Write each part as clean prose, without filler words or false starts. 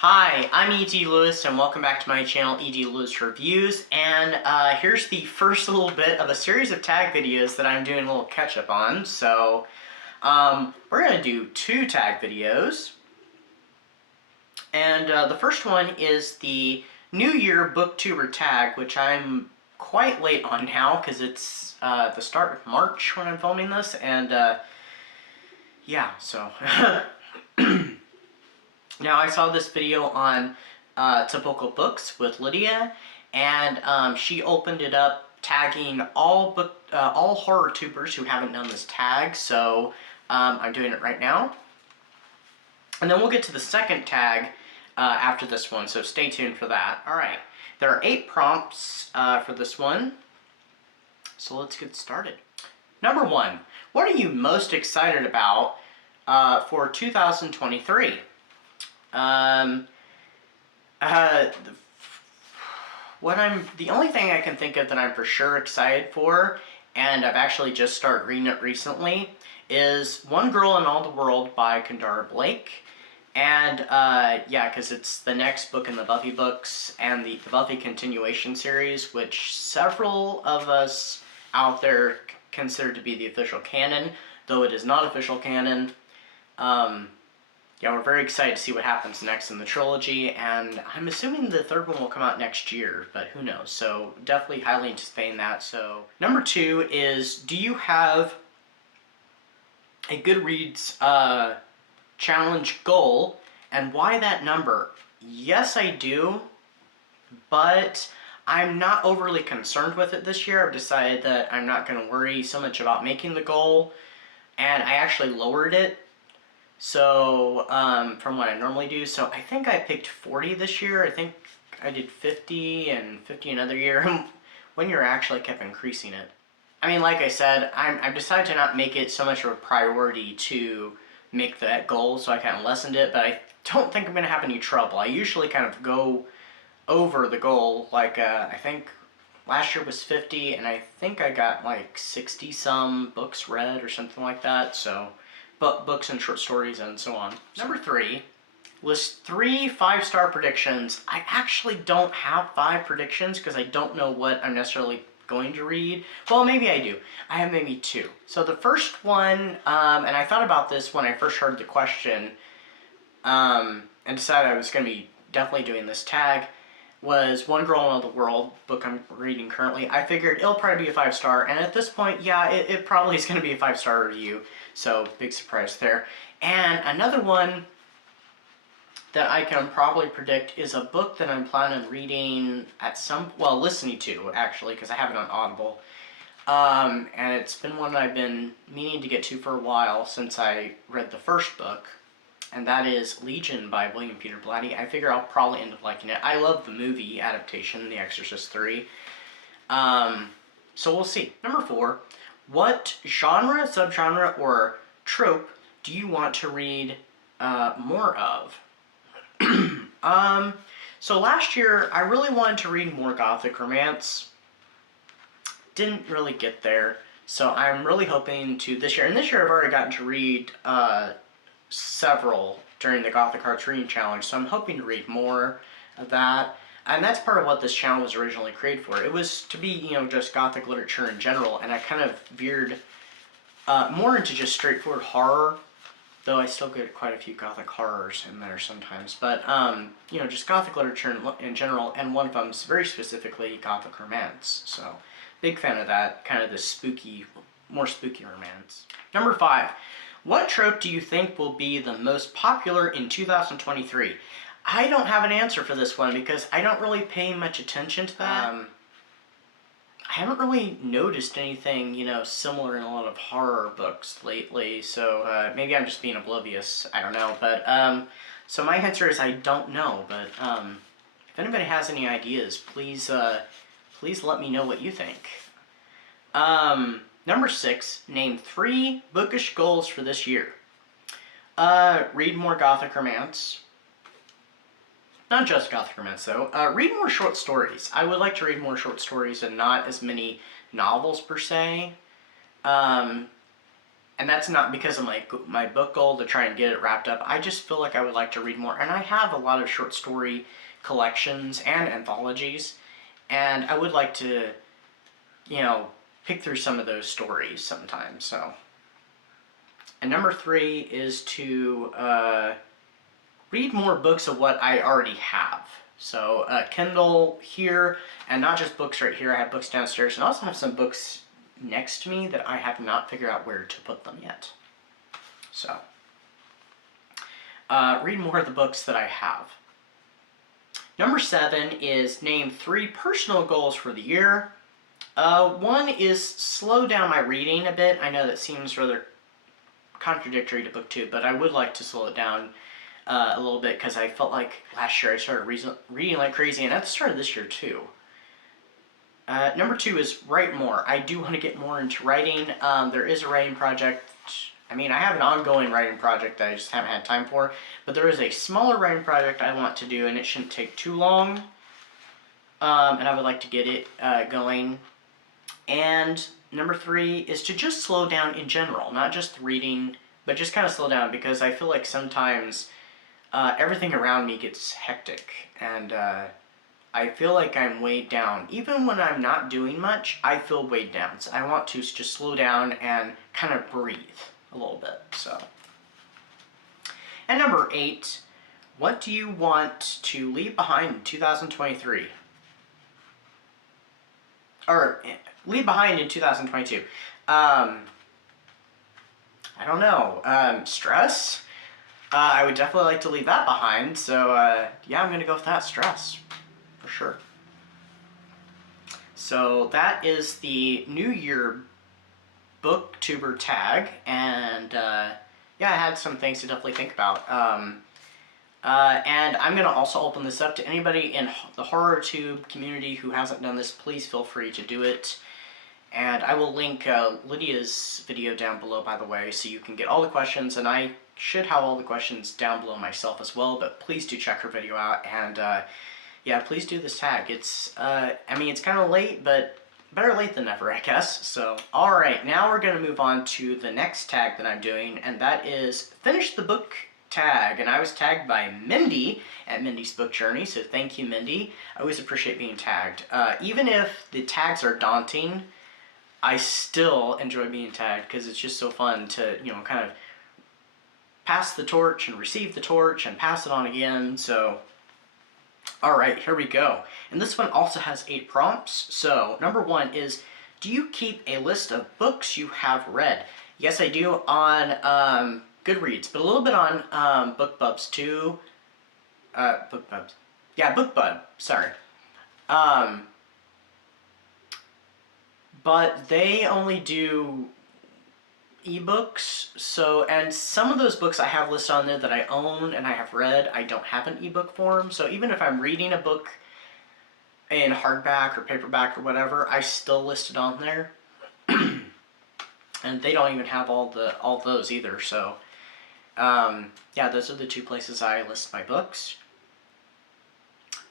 Hi, I'm E.D. Lewis and welcome back to my channel, E.D. Lewis Reviews, and here's the first little bit of a series of tag videos that I'm doing a little catch-up on. So, we're going to do 2 tag videos, and the first one is the New Year BookTuber Tag, which I'm quite late on now because it's the start of March when I'm filming this, and yeah, so... Now, I saw this video on Typical Books with Lydia, and she opened it up tagging all horror tubers who haven't done this tag, so I'm doing it right now. And then we'll get to the second tag after this one, so stay tuned for that. Alright, there are 8 prompts for this one, so let's get started. Number 1, what are you most excited about for 2023? The only thing I can think of that I'm for sure excited for, and I've actually just started reading it recently, is One Girl in All the World by Kendara Blake. And, yeah, because it's the next book in the Buffy books, and the Buffy continuation series, which several of us out there consider to be the official canon, though it is not official canon. Yeah, we're very excited to see what happens next in the trilogy, and I'm assuming the third one will come out next year, but who knows, so definitely highly anticipating that. So, number 2 is, do you have a Goodreads challenge goal, and why that number? Yes, I do, but I'm not overly concerned with it this year. I've decided that I'm not going to worry so much about making the goal, and I actually lowered it. So, from what I normally do, so I think I picked 40 this year. I think I did 50 and 50 another year. When you're actually kept increasing it. I mean, like I said, I've decided to not make it so much of a priority to make that goal, so I kind of lessened it, but I don't think I'm going to have any trouble. I usually kind of go over the goal, like, I think last year was 50, and I think I got like 60-some books read or something like that, so... But books and short stories and so on. Number 3, list 3 5-star predictions. I actually don't have 5 predictions because I don't know what I'm necessarily going to read. Well, maybe I do. I have maybe 2. So the first one, and I thought about this when I first heard the question, and decided I was going to be definitely doing this tag, was One Girl in All the World, book I'm reading currently. I figured it'll probably be a 5-star, and at this point, yeah, it probably is going to be a 5-star review, so big surprise there. And another one that I can probably predict is a book that I'm planning on reading at listening to, actually, because I have it on Audible. And it's been one that I've been meaning to get to for a while since I read the first book. And that is Legion by William Peter Blatty. I figure I'll probably end up liking it. I love the movie adaptation, The Exorcist 3. So we'll see. Number 4, what genre, subgenre, or trope do you want to read more of? So last year, I really wanted to read more gothic romance. Didn't really get there. So I'm really hoping to this year. And this year I've already gotten to read... several during the Gothic Hearts Reading Challenge, so I'm hoping to read more of that. And that's part of what this channel was originally created for. It was to be, you know, just Gothic literature in general, and I kind of veered more into just straightforward horror, though I still get quite a few Gothic horrors in there sometimes. But, you know, just Gothic literature in general, and one of them is very specifically Gothic romance. So, big fan of that, kind of the spooky, more spooky romance. Number 5. What trope do you think will be the most popular in 2023? I don't have an answer for this one because I don't really pay much attention to that. I haven't really noticed anything, you know, similar in a lot of horror books lately, so maybe I'm just being oblivious, I don't know. But, so my answer is I don't know, but if anybody has any ideas, please let me know what you think. Number 6, name 3 bookish goals for this year. Read more Gothic romance. Not just Gothic romance, though. Read more short stories. I would like to read more short stories and not as many novels, per se. and that's not because of my book goal to try and get it wrapped up. I just feel like I would like to read more, and I have a lot of short story collections and anthologies, and I would like to, you know, pick through some of those stories sometimes. So, and number 3 is to read more books of what I already have. So Kindle here, and not just books right here. I have books downstairs, and I also have some books next to me that I have not figured out where to put them yet. So, read more of the books that I have. Number 7 is name 3 personal goals for the year. 1 is slow down my reading a bit. I know that seems rather contradictory to BookTube, but I would like to slow it down a little bit, because I felt like last year I started reading like crazy, and at the start of this year too. Number 2 is write more. I do want to get more into writing. There is a writing project. I mean, I have an ongoing writing project that I just haven't had time for, but there is a smaller writing project I want to do, and it shouldn't take too long. And I would like to get it going. And number 3 is to just slow down in general, not just reading, but just kind of slow down, because I feel like sometimes everything around me gets hectic, and I feel like I'm weighed down. Even when I'm not doing much, I feel weighed down. So I want to just slow down and kind of breathe a little bit. So, and number 8, what do you want to leave behind in 2023? Or leave behind in 2022? I don't know. Stress? I would definitely like to leave that behind. So yeah, I'm gonna go with that, stress. For sure. So that is the New Year BookTuber Tag, and yeah, I had some things to definitely think about. And I'm going to also open this up to anybody in the HorrorTube community who hasn't done this. Please feel free to do it. And I will link Lydia's video down below, by the way, so you can get all the questions, and I should have all the questions down below myself as well, but please do check her video out, and yeah, please do this tag. It's, I mean, it's kind of late, but better late than never, I guess. So, alright, now we're going to move on to the next tag that I'm doing, and that is Finish the Book Tag. And I was tagged by Mindy at Mindy's Book Journey, so thank you, Mindy. I always appreciate being tagged. Even if the tags are daunting, I still enjoy being tagged, because it's just so fun to, you know, kind of pass the torch and receive the torch and pass it on again. So, alright, here we go. And this one also has 8 prompts. So, number 1 is, do you keep a list of books you have read? Yes, I do, on Goodreads, but a little bit on BookBubs too. BookBubs. Yeah, BookBub, sorry. But they only do ebooks, so, and some of those books I have listed on there that I own and I have read, I don't have an ebook form. So even if I'm reading a book in hardback or paperback or whatever, I still list it on there. And they don't even have all those either. So yeah, those are the 2 places I list my books.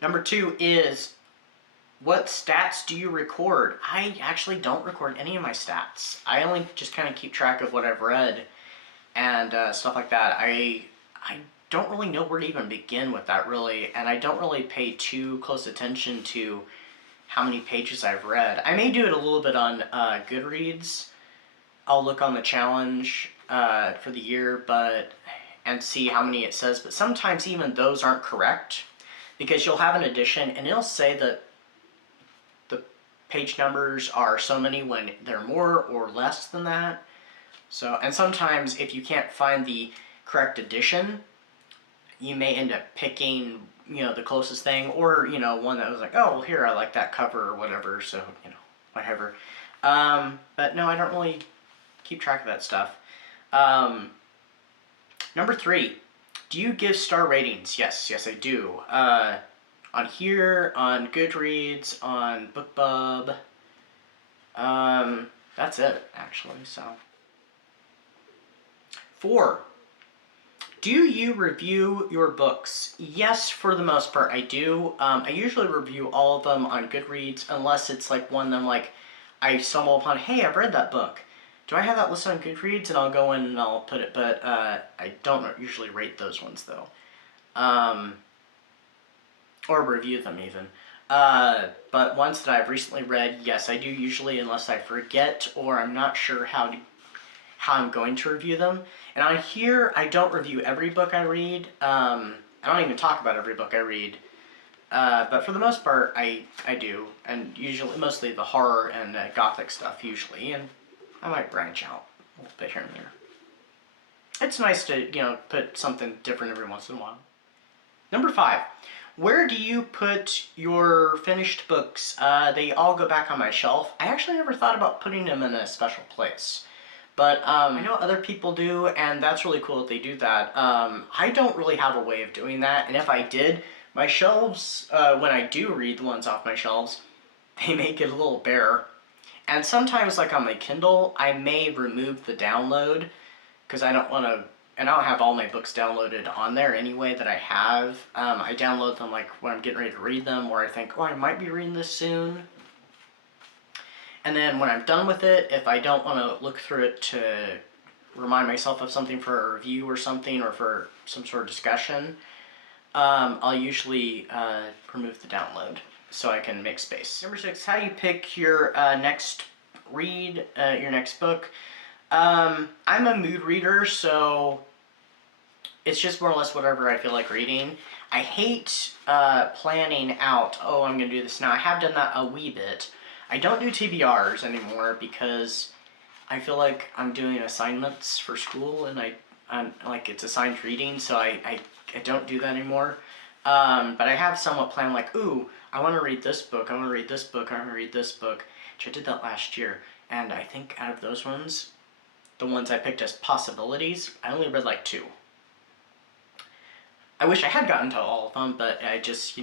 Number 2 is, what stats do you record? I actually don't record any of my stats. I only just kind of keep track of what I've read and stuff like that. I don't really know where to even begin with that, really, and I don't really pay too close attention to how many pages I've read. I may do it a little bit on Goodreads. I'll look on the challenge for the year, and see how many it says, but sometimes even those aren't correct, because you'll have an edition and it'll say that the page numbers are so many when they're more or less than that. So, and sometimes if you can't find the correct edition, you may end up picking, you know, the closest thing, or, you know, one that was like, oh, well, here, I like that cover or whatever, so, you know, whatever. But no, I don't really keep track of that stuff. Number 3, do you give star ratings? Yes, I do. On here, on Goodreads, on BookBub. That's it, actually, so. 4, do you review your books? Yes, for the most part, I do. I usually review all of them on Goodreads, unless it's like one that I'm like, I stumble upon, hey, I've read that book. Do I have that listed on Goodreads? And I'll go in and I'll put it, but I don't usually rate those ones though. Or review them even. But ones that I've recently read, yes, I do usually, unless I forget or I'm not sure how I'm going to review them. And on here, I don't review every book I read. I don't even talk about every book I read. But for the most part, I do. And usually, mostly the horror and gothic stuff, usually. And I might branch out a little bit here and there. It's nice to, put something different every once in a while. Number 5. Where do you put your finished books? They all go back on my shelf. I actually never thought about putting them in a special place. But I know other people do, and that's really cool that they do that. I don't really have a way of doing that, and if I did, my shelves, when I do read the ones off my shelves, they make it a little bare. And sometimes, like on my Kindle, I may remove the download, because I don't want to, and I don't have all my books downloaded on there anyway that I have. I download them like when I'm getting ready to read them, or I think, oh, I might be reading this soon. And then when I'm done with it, if I don't want to look through it to remind myself of something for a review or something, or for some sort of discussion, I'll usually remove the download so I can make space. Number 6, how do you pick your next read, your next book? I'm a mood reader, so it's just more or less whatever I feel like reading. I hate planning out, oh, I'm going to do this now. I have done that a wee bit. I don't do TBRs anymore because I feel like I'm doing assignments for school, and I'm like, it's assigned reading, so I don't do that anymore. But I have somewhat planned, like, ooh, I want to read this book, I want to read this book, I want to read this book, which I did that last year. And I think out of those ones, the ones I picked as possibilities, I only read like 2. I wish I had gotten to all of them, but I just,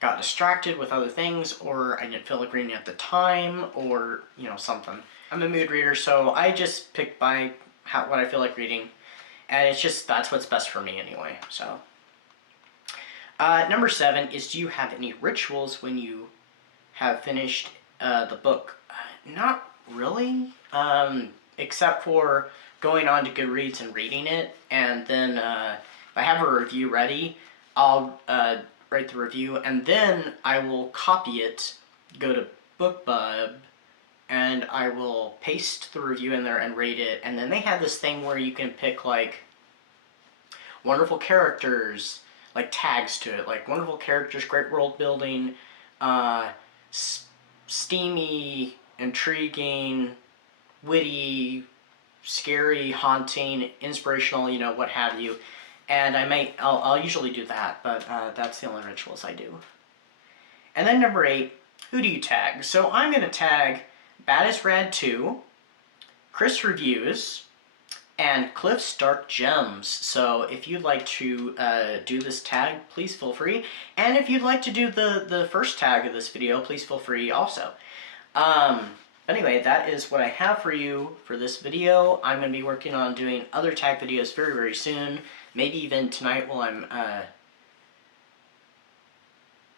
got distracted with other things, or I didn't feel like reading at the time, or, something. I'm a mood reader, so I just pick by what I feel like reading, and it's just, that's what's best for me anyway, so. Number 7 is, do you have any rituals when you have finished the book? Not really, except for going on to Goodreads and reading it, and then if I have a review ready, I'll write the review, and then I will copy it, go to BookBub, and I will paste the review in there and rate it. And then they have this thing where you can pick like wonderful characters, like tags to it, like wonderful characters, great world building, steamy, intriguing, witty, scary, haunting, inspirational, what have you. And I'll usually do that, but that's the only rituals I do. And then number 8, who do you tag? So I'm going to tag Bad is Rad 2, Chris Reviews, and Cliff's Dark Gems. So if you'd like to do this tag, please feel free. And if you'd like to do the first tag of this video, please feel free also. Anyway, that is what I have for you for this video. I'm going to be working on doing other tag videos very, very soon. Maybe even tonight while I'm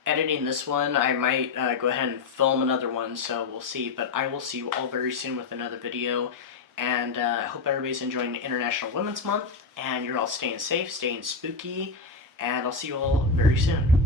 editing this one, I might go ahead and film another one, so we'll see. But I will see you all very soon with another video. And I hope everybody's enjoying International Women's Month, and you're all staying safe, staying spooky, and I'll see you all very soon.